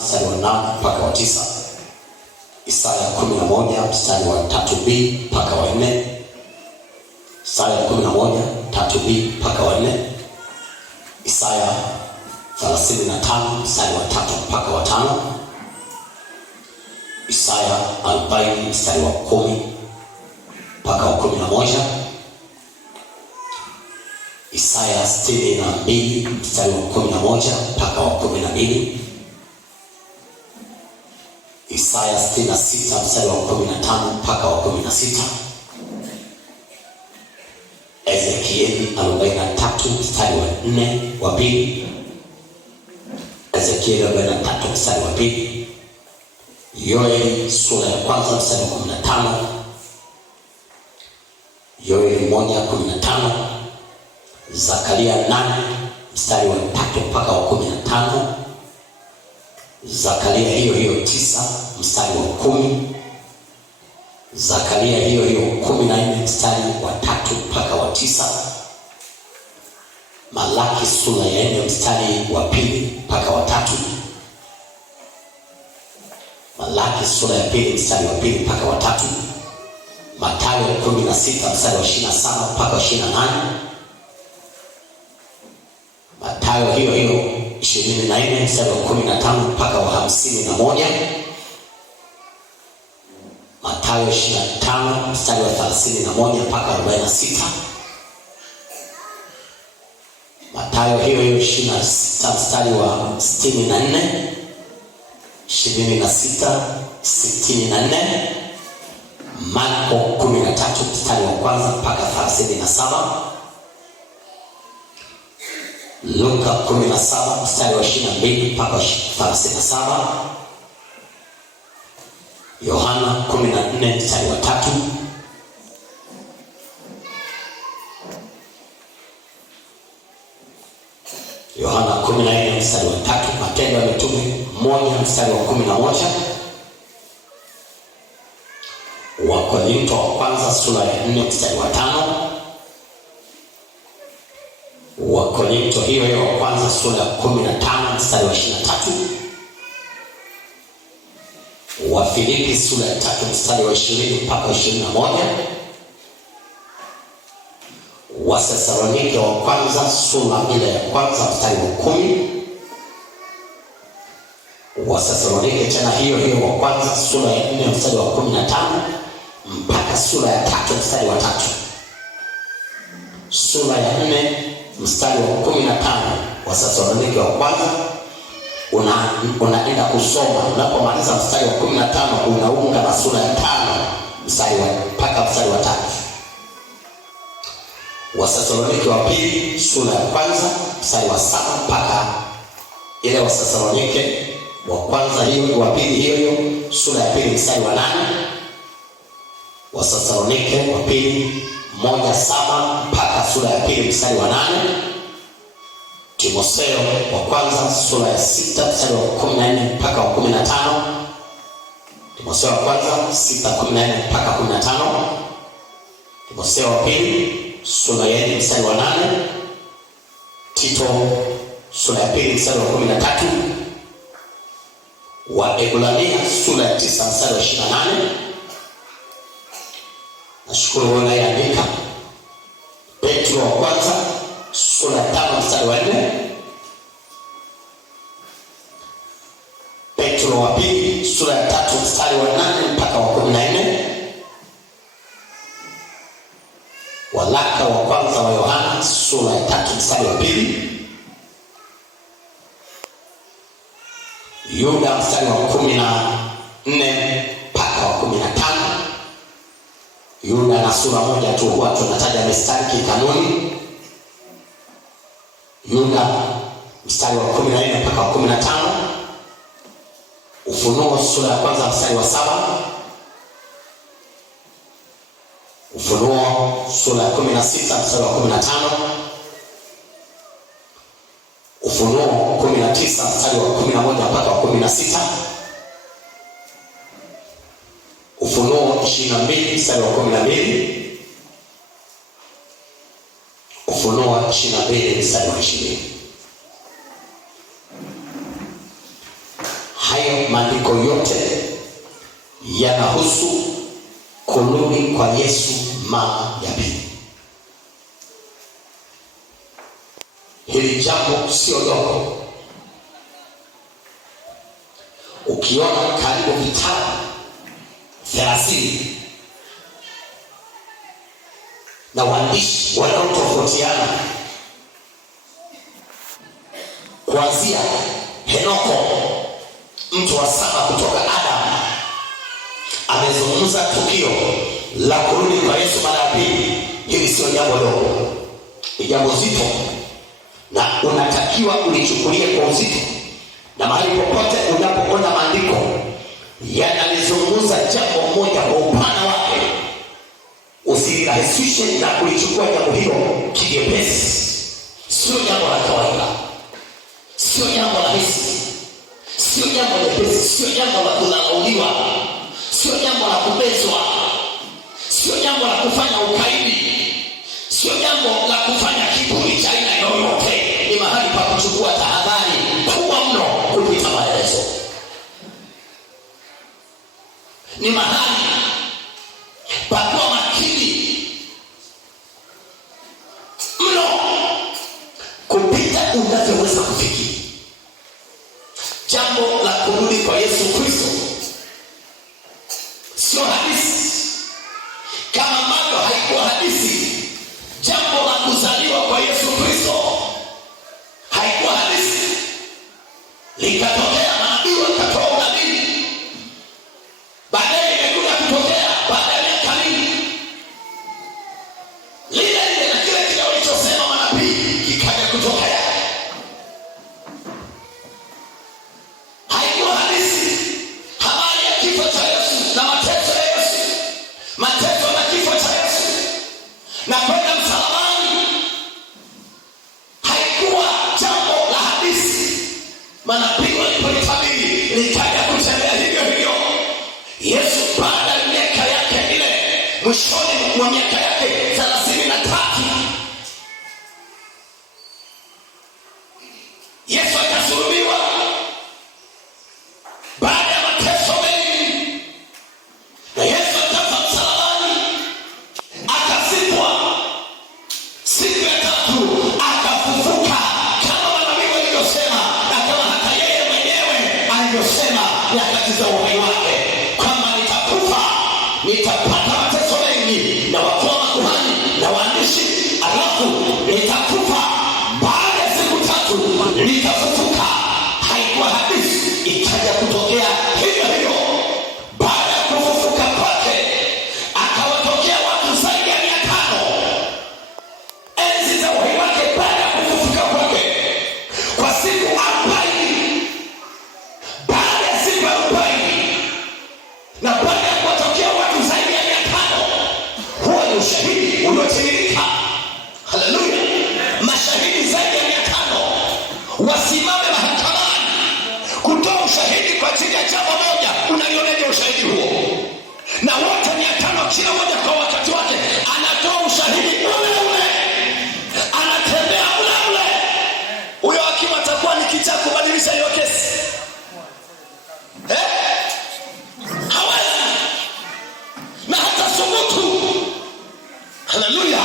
mstari wa 8 mpaka wa 9. Isaya 11 mstari wa 3b mpaka wa 4. Isaya 11 3b mpaka wa 4. Isaya 35 mstari wa 3 mpaka wa 5. Isaya 40 mstari wa 10 mpaka wa 11. Isaya 62 mstari wa 11 mpaka wa 12. Isaya 66 mstari wa 15 mpaka wa 16. Ezekieli 43 mstari wa 4 wa pili. Ezekieli 43 mstari wa pili. Yoeli sura ya kwanza mstari wa 15. Yoeli 1:15. Zakaria 8 mstari wa 3 mpaka wa 15. Zakaria hiyo 9 mstari wa 10. Zakaria hiyo 14 mstari wa 3 mpaka wa 9. Malaki sura ya 4 mstari wa 2 mpaka wa 3. Malaki sura ya 2 mstari wa 2 mpaka wa 3. Mathayo 16 mstari wa 27 mpaka wa 28. Mathayo hiyo 24 mstari wa 15 mpaka wa 51. Mathayo 25 mstari wa 31 mpaka 46. Mathayo hiyo 26 mstari wa 64. 26 64. Marko 13 mstari wa kwanza mpaka 37. Luka 17 mstari wa 22 mpaka 37. Yohana 14 mstari wa 3. Yohana 14 mstari wa 3. Matendo ya Mitume 1 mstari wa 11. Wakorintho wa kwanza sura ya 4 mstari wa 5. Wakorintho hiyo wa kwanza sura ya 15 mstari wa 23. Wafilipi sura ya 3 mstari wa 20 mpaka 21. Wathesalonike wa kwanza sura ile ya kwanza mstari wa 10. Wathesalonike tena hiyo wa kwanza sura ya 4 mstari wa 15 mpaka sura ya 3 mstari wa 3. Sura ya 4 mstari wa 15 Wathesalonike wa kwanza unaenda kusoma. Unapomaliza mstari wa 15 unaunga na sura ya 5 mstari wa mpaka mstari wa 3. Wathesalonike wa pili sura ya kwanza mstari wa 7 mpaka ile Wathesalonike wa kwanza hiyo wa pili hiyo sura ya pili mstari wa 8. Wathesalonike wa pili 1:7 mpaka sura ya pili mstari wa 8. Timotheo wa kwanza sura ya 6 mstari wa 14 mpaka wa 15. Timotheo wa kwanza 6:14 mpaka 15. Timotheo wa pili sura ya 4 mstari wa 8. Tito sura ya pili mstari wa 13. Waebrania sura ya 9 mstari wa 28. Nashukuru wewe unayeandika. Petro wa kwanza sura ya 5 mstari wa 4. Petro wa pili sura ya 3 mstari wa 8 mpaka wa 14. Waraka wa kwanza wa Yohana sura ya 3 mstari wa 2. Yuda mstari wa 14 mpaka wa 15. Yuda na sura moja tu huwa tunataja mistari kikanuni. Yuda mstari wa 14 mpaka wa 15. Ufunuo sura ya kwanza mstari wa 7. Ufunuo sura ya 16 mstari wa 15. Ufunuo 19 mstari wa 11 mpaka wa 16. Ufunuo 22 mstari wa 12. Ufunuo 22 mstari wa 20. hayo maandiko yote yanahusu kurudi kwa Yesu mara ya pili. Hili jambo sio dogo. Ukiona karibu vitabu 30 na waandishi wanaotofautiana, kuanzia Henoko mtu wa 7 kutoka Adam amezungumza tukio la kurudi kwa Yesu mara ya pili. Hili sio jambo dogo, ni jambo zito, na unatakiwa ulichukulie kwa uzito. Na mahali popote unapoona maandiko yanalizungumza jambo moja kwa upana wake, usirahisishe na kulichukua jambo hilo kijepesi. Sio jambo la kawaida, sio jambo rahisi, sio jambo jepesi, sio jambo la kudharauliwa, sio jambo la kubezwa, sio jambo la kufanya ukaidi, sio jambo la kufanya kiburi cha aina yoyote. Ni mahali pa kuchukua tahadhari kubwa mno kupita maelezo. Ni mahali pa kuwa makini mno kupita unavyoweza kufikiri. Jambo la kurudi kwa Yesu Kristo sio hadithi, kama ambavyo haikuwa hadithi jambo la kuzaliwa kwa Yesu Kristo. Haikuwa hadithi, likatokea nabii wakatoa unabii, baadaye imekuja kutokea baada ya miaka mingi lile na kile kile walichosema manabii kikaja kutokea. Haikuwa hadithi habari ya kifo cha Yesu na mateso ya Yesu, mateso na kifo cha Yesu na kwenda msalabani. Haikuwa jambo la hadithi. Manabii walipolitabiri likaja kutembea hivyo hivyo. Yesu baada ya miaka yake ile, mwishoni mwa miaka yake 33, Yesu akasulubiwa. Baada ya mateso mengi, na Yesu akafa msalabani, akazikwa. Siku ya 3 akafufuka kama manabii walivyosema, na kama hata yeye mwenyewe alivyosema nyakati za uhai wake kwamba nitakufa, nitapata mateso mengi na wakuu wa makuhani na waandishi, alafu nitakufa, baada ya siku 3 nitafufuka. Haikuwa hadithi, ikaja kutokea hivyo hivyo. Baada ya kufufuka kwake akawatokea watu zaidi ya 500. Enzi za uhai wake baada ya kufufuka kwake kwa siku 40. Baada ya siku 40 na baada ya kuwatokea watu zaidi ya 500, huo ni ushahidi uliotimilika. Haleluya! Mashahidi zaidi ya 500 wasimame mahakamani kutoa ushahidi kwa ajili ya jambo moja. Unalioneje ushahidi huo? Na wote 500 kila moja kwa wakati wake anatoa ushahidi ule ule, anatembea ule ule. Huyo hakimu atakuwa ni kichaa kubadilisha hiyo kesi? Hawezi, na hata subutu. Haleluya!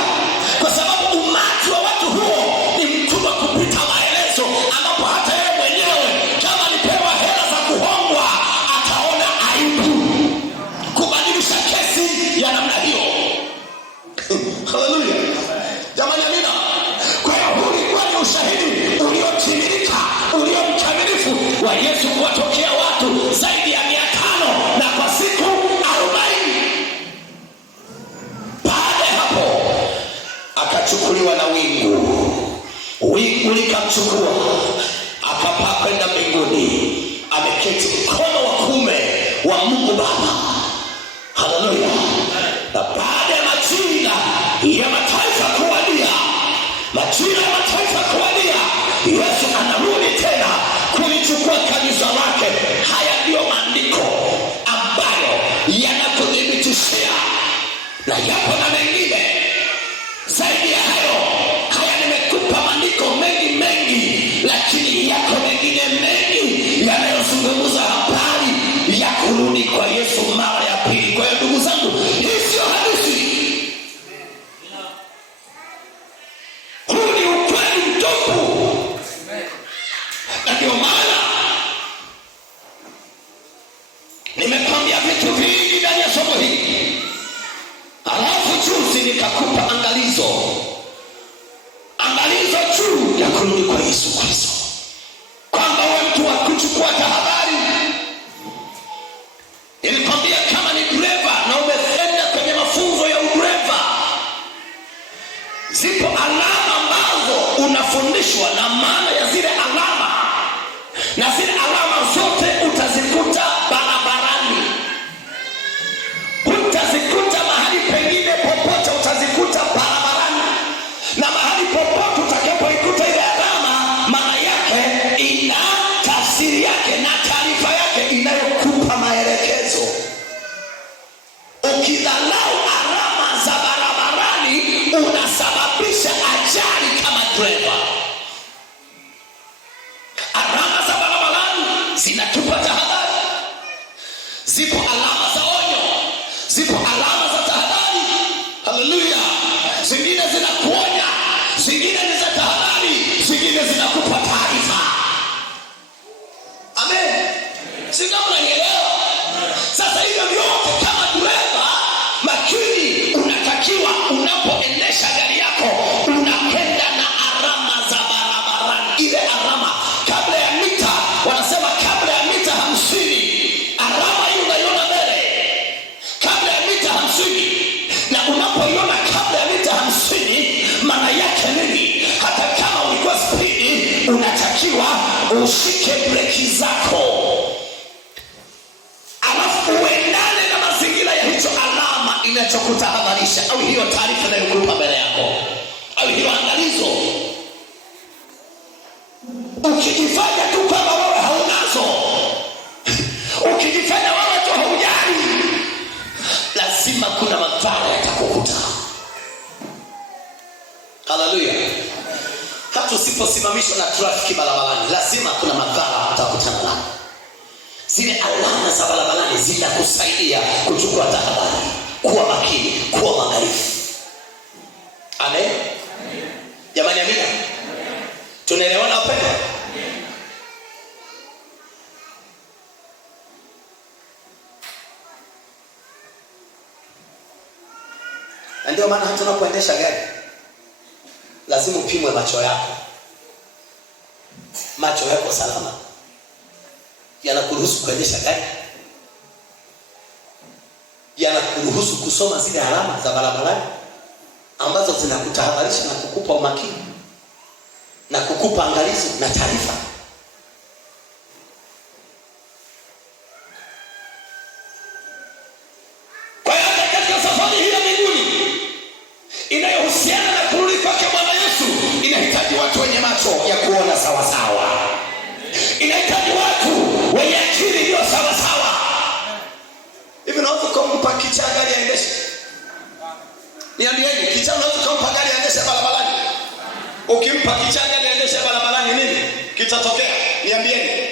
Kwa sababu umati wa watu huo ni mkubwa kupita maelezo, ambapo hata yeye mwenyewe kama alipewa hela za kuhongwa ataona aibu kubadilisha kesi ya namna hiyo. Haleluya! Jamani, amina. Kwa hiyo huu ulikuwa ni ushahidi uliotimilika, uliomkamilifu wa Yesu kuwatokea watu zaidi ya 500 na kwa siku 40. Baada ya hapo akachukuliwa na wingu likamchukua, akapaa kwenda mbinguni, ameketi mkono wa kuume wa Mungu Baba. Haleluya! Na baada ya majira ya mataifa kuwadia, Yesu anarudi tena kulichukua kanisa lake. Haya ndiyo maandiko ambayo yanakuthibitishia, na yapo na mengine zaidi ya hayo. Haya nimekupa maandiko mengi, lakini yako mengine mengi yanayozungumza hapa Nilikwambia vitu vingi ndani ya somo hili. Alafu juzi nikakupa angalizo juu ya kurudi kwa Yesu Kristo, kwamba wewe mtu wa kuchukua tahadhari. Nilikwambia kama ni dereva na umeenda kwenye mafunzo ya udereva, zipo alama ambazo unafundishwa na maana ya zile alama, na zile alama zote utazikuta barabarani, utazikuta mahali pengine popote, utazikuta barabarani, na mahali popote utakapoikuta ile alama, maana yake ina tafsiri yake na taarifa yake inayokupa maelekezo. Ukidhalau alama za barabarani, unasababisha ajali kama dereva. Alama za barabarani zinatupa tahadhari. Zipo alama za onyo, zipo alama za tahadhari. Haleluya! Zingine zinakuonya, zingine ni za tahadhari, zingine zinakupa taarifa. Amen. Sio unanielewa? Sasa hivyo vyote kama dereva makini, unatakiwa unapoendesha gari yako unakwenda na alama za barabarani. Ile alama kabla ya mita, wanasema kabla ya mita 50, alama hiyo unaiona mbele kabla ya mita 50. Na unapoiona kabla ya mita 50, maana yake nini? Hata kama ulikuwa spidi, unatakiwa ushike breki zako, alafu uendane na mazingira ya hicho alama inachokutahadharisha, au hiyo taarifa inayokupa mbele yako, au hiyo angalizo. Ukijifanya tu kwamba wewe haunazo, ukijifanya wewe tu haujali, lazima kuna madhara yatakukuta. Haleluya! Hata usiposimamishwa na trafiki barabarani, lazima kuna madhara utakutana nayo. Zile alama za barabarani zinakusaidia kuchukua tahadhari, kuwa makini, kuwa mwangalifu. Amen. Jamani, amina. Tunaelewana wapendwa? Na ndio maana hata unapoendesha gari lazima upimwe macho yako. Macho yako salama yanakuruhusu kuendesha gari? Yanakuruhusu kusoma zile alama za barabarani ambazo zinakutahadharisha na kukupa umakini na kukupa angalizo na taarifa? Kwa hiyo katika safari hii ya mbinguni inayohusiana na kurudi kwake Bwana Yesu, inahitaji watu wenye macho ya kuona sawa sawa. Inahitaji watu wenye akili iliyo sawa sawa. Hivi unaweza kumpa kichaa gari aendeshe? Niambieni, kichaa unaweza kumpa gari aendeshe barabarani? Ukimpa kichaa gari aendeshe barabarani, nini kitatokea? Niambieni.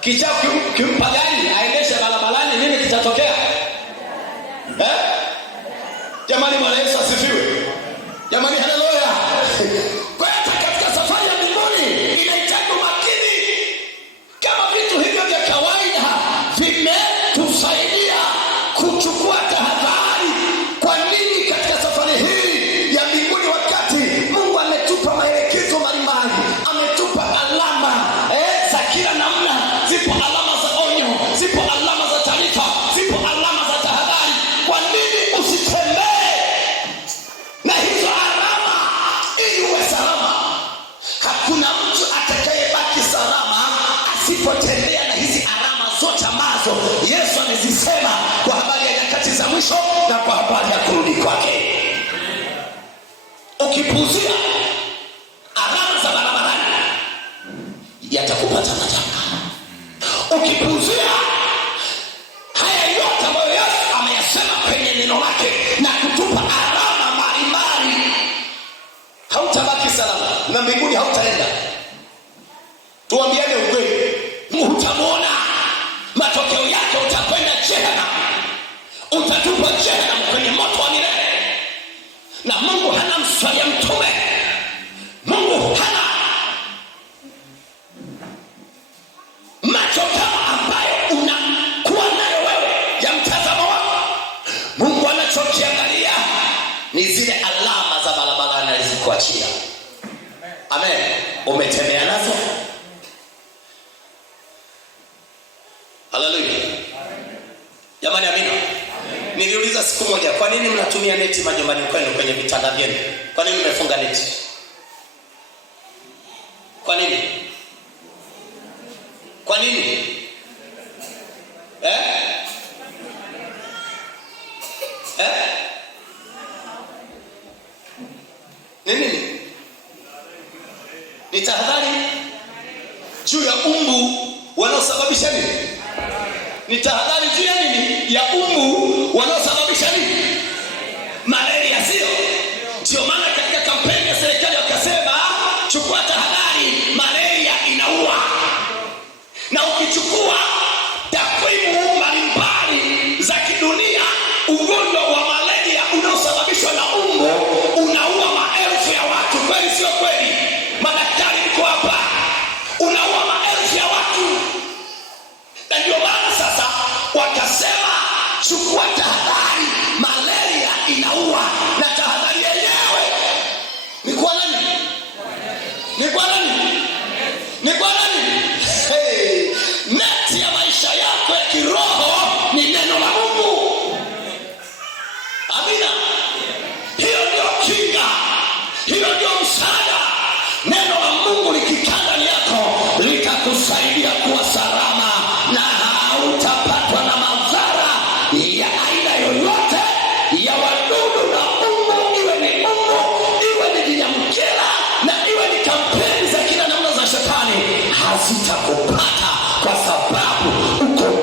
Kichaa ukimpa gari aendeshe barabarani, nini kitatokea? Jamani, Bwana Yesu asifiwe. Jamani, haleluya. Kwa hiyo katika safari ya mbinguni inahitaji umakini. Kama vitu hivyo vya kawaida vimetusaidia kuchukua tahadhari, kwa nini katika safari hii ya mbinguni, wakati Mungu ametupa maelekezo mbalimbali, ametupa alama za kila namna? Zipo alama za onyo, zipo alama za taarifa, zipo alama za tahadhari. Kwa nini usitembee na hizo alama ili uwe salama? Hakuna mtu atakayebaki salama asipotembea na hizi alama zote ambazo Yesu amezisema kwa habari ya nyakati za mwisho na kwa habari ya kurudi kwake. Ukipuzia alama za barabarani, yatakupata majanga. Ukipuzia haya yote ambayo Yesu ameyasema kwenye neno lake na kutupa alama mbalimbali, hautabaki salama na mbinguni hautaenda. Tuambiane ukweli, utamwona matokeo yake, utakwenda jehanamu, utatupwa jehanamu kwenye moto wa milele. Na Mungu hana mswalia mtume, Mungu hana macho kama ambayo umetembea nazo. Haleluya. Jamani, amina. Niliuliza siku moja, kwa nini mnatumia neti majumbani kwenu kwenye vitanda vyenu? Kwa nini mmefunga neti? Kwa nini? Kwa nini? Nini? Ni tahadhari juu ya umbu wanaosababisha nini? Ni tahadhari juu ya nini? Ya umbu wanaosababisha nini? Malaria, sio? Ndio maana katika kampeni ya serikali wakasema chukua tahadhari, malaria inaua. Na ukichukua takwimu mbalimbali za kidunia, ugonjwa wa malaria unaosababishwa na umbu unaua maelfu ya watu. Kweli sio kweli? Madaktari mko hapa, unaua maelfu ya watu. Na ndio maana sasa wakasema chukua tahadhari, malaria inaua. Na tahadhari yenyewe ni kwa nani? Ni kwa nani? Ni kwa nani? Neti ya maisha yako ya kiroho ni neno la Mungu. Amina. Hiyo ndio kinga, hiyo ndio msaada. Neno la Mungu likikaa ndani yako litakusaidia kuwa salama na hautapatwa na madhara ya aina yoyote ya wadudu na umbu, iwe ni umbu, iwe ni vinyamkela, na iwe ni kampeni za kila namna za shetani, hazitakupata kwa sababu uko